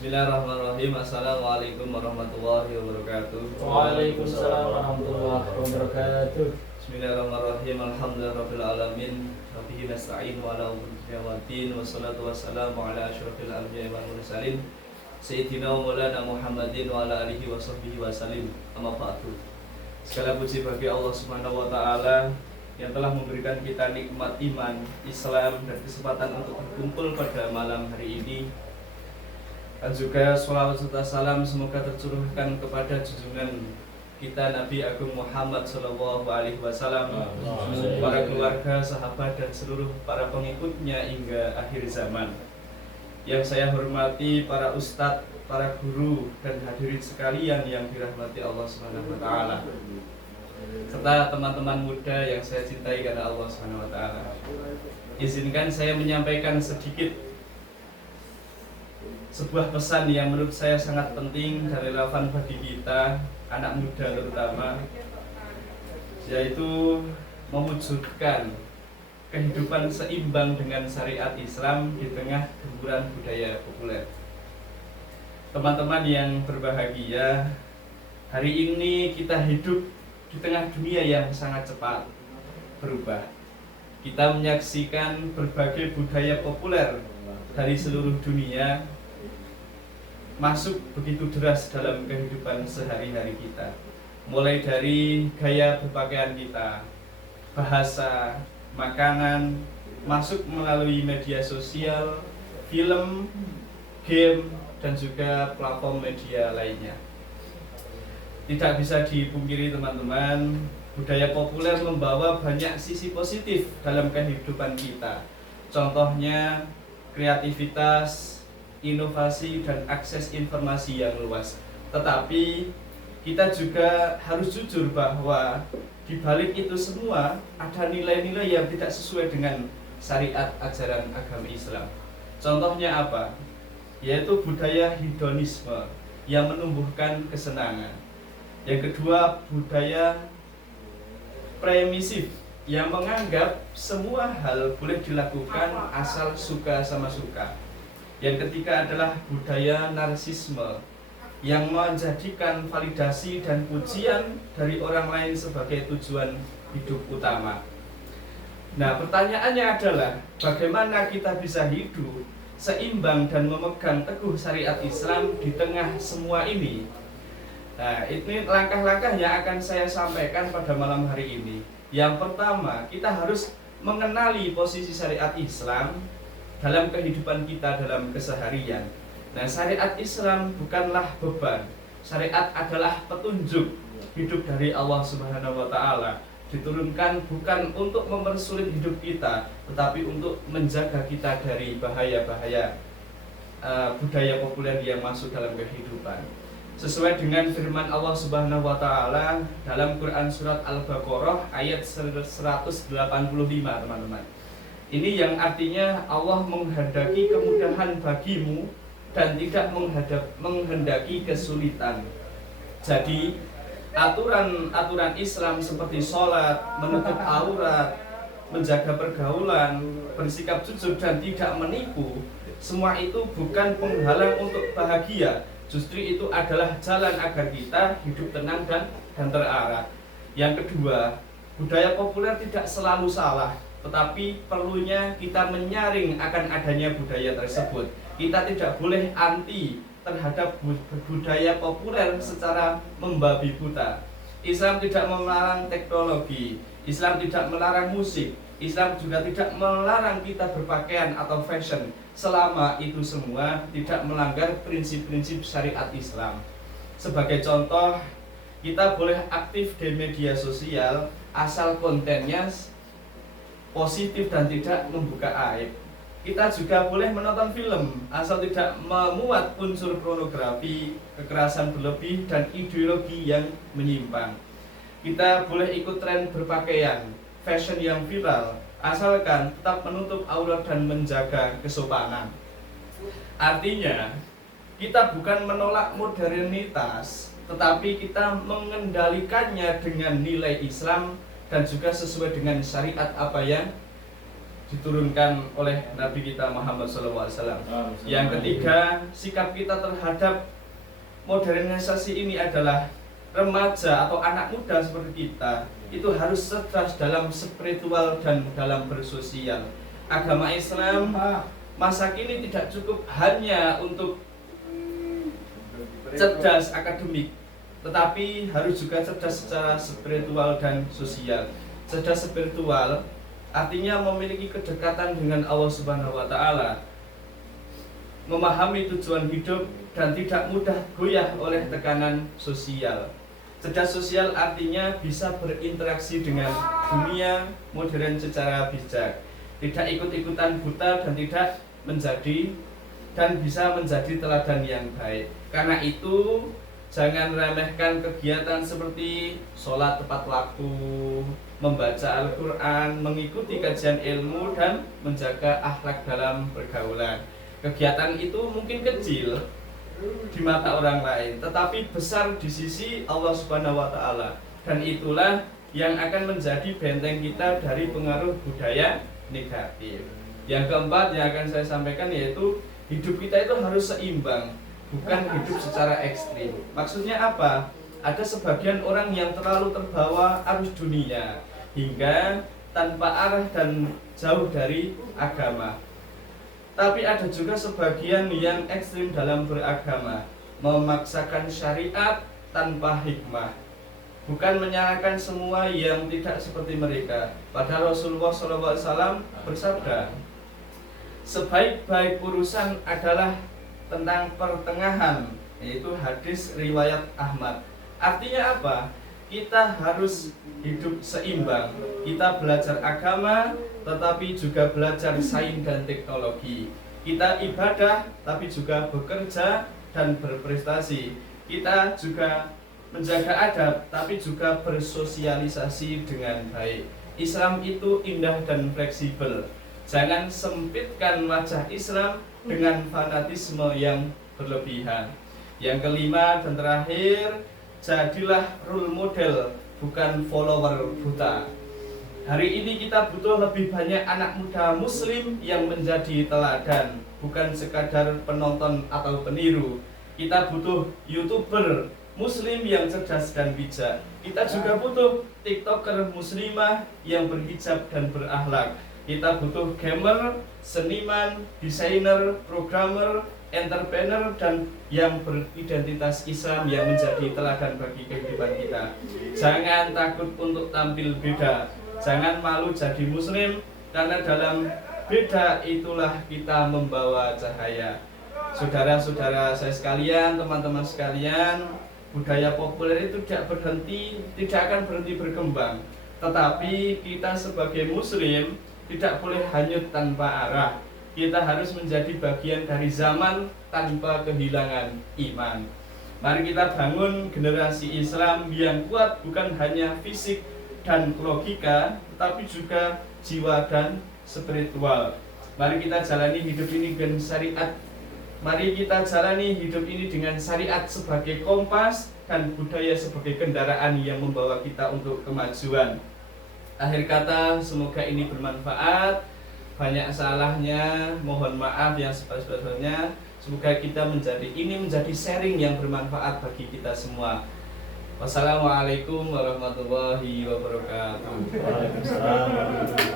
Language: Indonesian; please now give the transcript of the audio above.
Bismillahirrahmanirrahim. Assalamualaikum warahmatullahi wabarakatuh. Waalaikumsalam warahmatullahi wabarakatuh. Bismillahirrahmanirrahim. Alhamdulillahirabbil alamin. Wa bihi nasta'in wa ala umuri waddin. Wassalatu wassalamu ala asyrofil anbiya'i wal mursalin Sayyidina wa maulana Muhammadin wa ala alihi wa sahbihi wa salim. Amma ba'du. Segala puji bagi Allah Subhanahu wa taala yang telah memberikan kita nikmat iman, Islam, dan kesempatan untuk berkumpul pada malam hari ini. Dan juga sholawat serta salam semoga tercurahkan kepada junjungan kita Nabi Agung Muhammad Sallallahu Alaihi Wasallam, para keluarga, sahabat, dan seluruh para pengikutnya hingga akhir zaman. Yang saya hormati para ustadz, para guru, dan hadirin sekalian yang dirahmati Allah Subhanahu Wa Taala, serta teman-teman muda yang saya cintai karena Allah Subhanahu Wa Taala. Izinkan saya menyampaikan sedikit sebuah pesan yang menurut saya sangat penting dan relevan bagi kita, anak muda terutama, yaitu mewujudkan kehidupan seimbang dengan syariat Islam di tengah gempuran budaya populer. Teman-teman yang berbahagia, hari ini kita hidup di tengah dunia yang sangat cepat berubah. Kita menyaksikan berbagai budaya populer dari seluruh dunia masuk begitu deras dalam kehidupan sehari-hari kita. Mulai dari gaya berpakaian kita, bahasa, makanan, masuk melalui media sosial, film, game, dan juga platform media lainnya. Tidak bisa dipungkiri teman-teman, budaya populer membawa banyak sisi positif dalam kehidupan kita. Contohnya kreativitas, inovasi, dan akses informasi yang luas. Tetapi kita juga harus jujur bahwa di balik itu semua ada nilai-nilai yang tidak sesuai dengan syariat ajaran agama Islam. Contohnya apa? Yaitu budaya hedonisme yang menumbuhkan kesenangan. Yang kedua, budaya premisif yang menganggap semua hal boleh dilakukan asal suka sama suka. Yang ketiga adalah budaya narsisme yang menjadikan validasi dan pujian dari orang lain sebagai tujuan hidup utama. Nah, pertanyaannya adalah bagaimana kita bisa hidup seimbang dan memegang teguh syariat Islam di tengah semua ini? Nah, ini langkah-langkah yang akan saya sampaikan pada malam hari ini. Yang pertama, kita harus mengenali posisi syariat Islam dalam kehidupan kita dalam keseharian. Nah, syariat Islam bukanlah beban. Syariat adalah petunjuk hidup dari Allah Subhanahu wa taala. Diturunkan bukan untuk mempersulit hidup kita, tetapi untuk menjaga kita dari bahaya-bahaya budaya populer yang masuk dalam kehidupan. Sesuai dengan firman Allah Subhanahu wa taala dalam Quran surat Al-Baqarah ayat 185, teman-teman. Ini yang artinya Allah menghendaki kemudahan bagimu dan tidak menghendaki kesulitan. Jadi aturan-aturan Islam seperti sholat, menutup aurat, menjaga pergaulan, bersikap jujur dan tidak menipu, semua itu bukan penghalang untuk bahagia. Justru itu adalah jalan agar kita hidup tenang dan terarah. Yang kedua, budaya populer tidak selalu salah, tetapi perlunya kita menyaring akan adanya budaya tersebut. Kita tidak boleh anti terhadap budaya populer secara membabi buta. Islam tidak melarang teknologi, Islam tidak melarang musik, Islam juga tidak melarang kita berpakaian atau fashion, selama itu semua tidak melanggar prinsip-prinsip syariat Islam. Sebagai contoh, kita boleh aktif di media sosial asal kontennya positif dan tidak membuka aib. Kita juga boleh menonton film asal tidak memuat unsur pornografi, kekerasan berlebih, dan ideologi yang menyimpang. Kita boleh ikut tren berpakaian, fashion yang viral, asalkan tetap menutup aurat dan menjaga kesopanan. Artinya, kita bukan menolak modernitas, tetapi kita mengendalikannya dengan nilai Islam dan juga sesuai dengan syariat apa yang diturunkan oleh Nabi kita Muhammad SAW. Yang ketiga, sikap kita terhadap modernisasi ini adalah remaja atau anak muda seperti kita itu harus cerdas dalam spiritual dan dalam bersosial. Agama Islam masa kini tidak cukup hanya untuk cerdas akademik, tetapi harus juga cerdas secara spiritual dan sosial. Cerdas spiritual artinya memiliki kedekatan dengan Allah Subhanahu wa taala, memahami tujuan hidup dan tidak mudah goyah oleh tekanan sosial. Cerdas sosial artinya bisa berinteraksi dengan dunia modern secara bijak, tidak ikut-ikutan buta dan bisa menjadi teladan yang baik. Karena itu jangan remehkan kegiatan seperti sholat tepat waktu, membaca Al-Quran, mengikuti kajian ilmu, dan menjaga akhlak dalam pergaulan. Kegiatan itu mungkin kecil di mata orang lain, tetapi besar di sisi Allah Subhanahu wa taala, dan itulah yang akan menjadi benteng kita dari pengaruh budaya negatif. Yang keempat yang akan saya sampaikan yaitu hidup kita itu harus seimbang, bukan hidup secara ekstrim. Maksudnya apa? Ada sebagian orang yang terlalu terbawa arus dunia hingga tanpa arah dan jauh dari agama. Tapi ada juga sebagian yang ekstrim dalam beragama, memaksakan syariat tanpa hikmah. Bukan menyalahkan semua yang tidak seperti mereka. Padahal Rasulullah SAW bersabda, sebaik-baik urusan adalah tentang pertengahan, yaitu hadis riwayat Ahmad. Artinya apa? Kita harus hidup seimbang. Kita belajar agama, tetapi juga belajar sains dan teknologi. Kita ibadah, tapi juga bekerja dan berprestasi. Kita juga menjaga adab, tapi juga bersosialisasi dengan baik. Islam itu indah dan fleksibel. Jangan sempitkan wajah Islam dengan fanatisme yang berlebihan. Yang kelima dan terakhir, jadilah role model, bukan follower buta. Hari ini kita butuh lebih banyak anak muda muslim yang menjadi teladan, bukan sekadar penonton atau peniru. Kita butuh YouTuber muslim yang cerdas dan bijak. Kita juga butuh TikToker muslimah yang berhijab dan berakhlak. Kita butuh gamer, seniman, desainer, programmer, entrepreneur, dan yang beridentitas Islam yang menjadi teladan bagi kehidupan kita. Jangan takut untuk tampil beda. Jangan malu jadi muslim, karena dalam beda itulah kita membawa cahaya. Saudara-saudara saya sekalian, teman-teman sekalian, budaya populer itu tidak akan berhenti berkembang. Tetapi kita sebagai muslim tidak boleh hanyut tanpa arah. Kita harus menjadi bagian dari zaman tanpa kehilangan iman. Mari kita bangun generasi Islam yang kuat, bukan hanya fisik dan logika, tapi juga jiwa dan spiritual. Mari kita jalani hidup ini dengan syariat. Mari kita jalani hidup ini dengan syariat sebagai kompas dan budaya sebagai kendaraan yang membawa kita untuk kemajuan. Akhir kata, semoga ini bermanfaat. Banyak salahnya, mohon maaf yang sebesar-besarnya. Semoga kita menjadi sharing yang bermanfaat bagi kita semua. Wassalamualaikum warahmatullahi wabarakatuh. Waalaikumsalam warahmatullahi wabarakatuh.